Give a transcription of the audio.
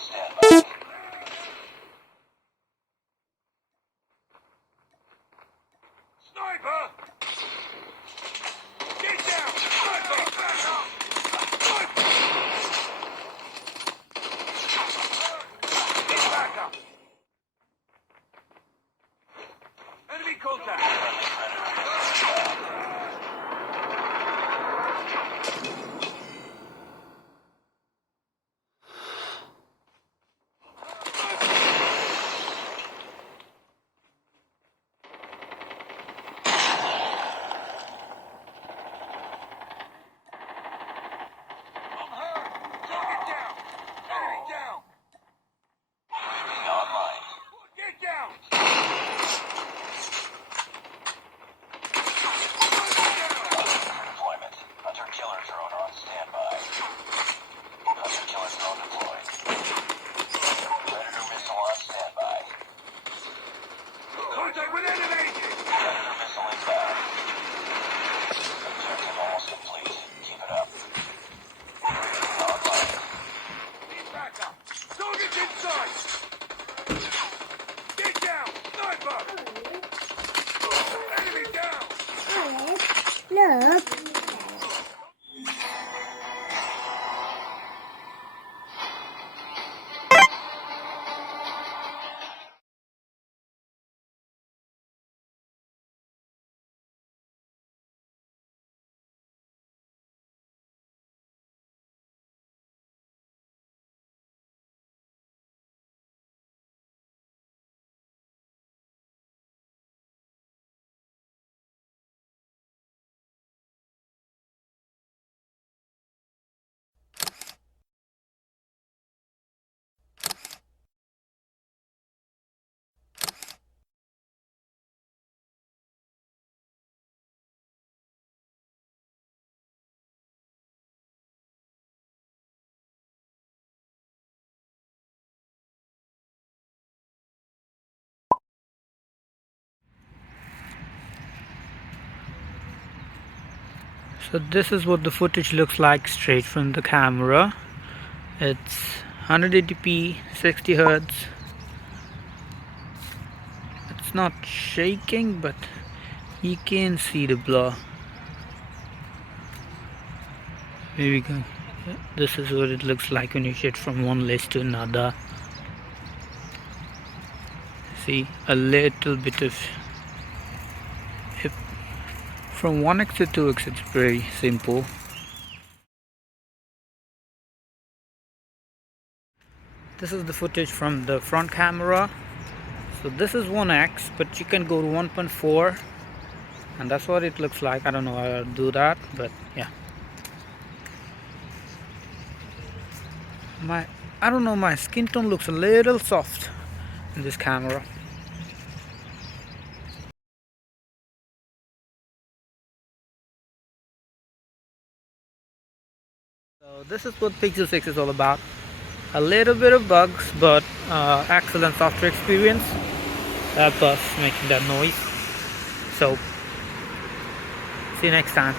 standby. Sniper! Get down! Sniper! Back up! Sniper! Get back up! Enemy contact! Contact with enemy! Predator missile inbound. Objective almost complete. Keep it up. Online. Need backup! Target's inside! Get down! Sniper! Enemy down! Look. So this is what the footage looks like straight from the camera. It's 180p, 60 Hz. It's not shaking, but you can see the blur. Here we go. This is what it looks like when you shoot from one list to another. See a little bit of from 1x to 2x. It's very simple. This is the footage from the front camera. So this is 1x, but you can go to 1.4, and that's what it looks like. I don't know how to do that, but yeah. I don't know, my skin tone looks a little soft in this camera. So this is what Pixel 6 is all about. A little bit of bugs, but excellent software experience. That bus making that noise. So see you next time.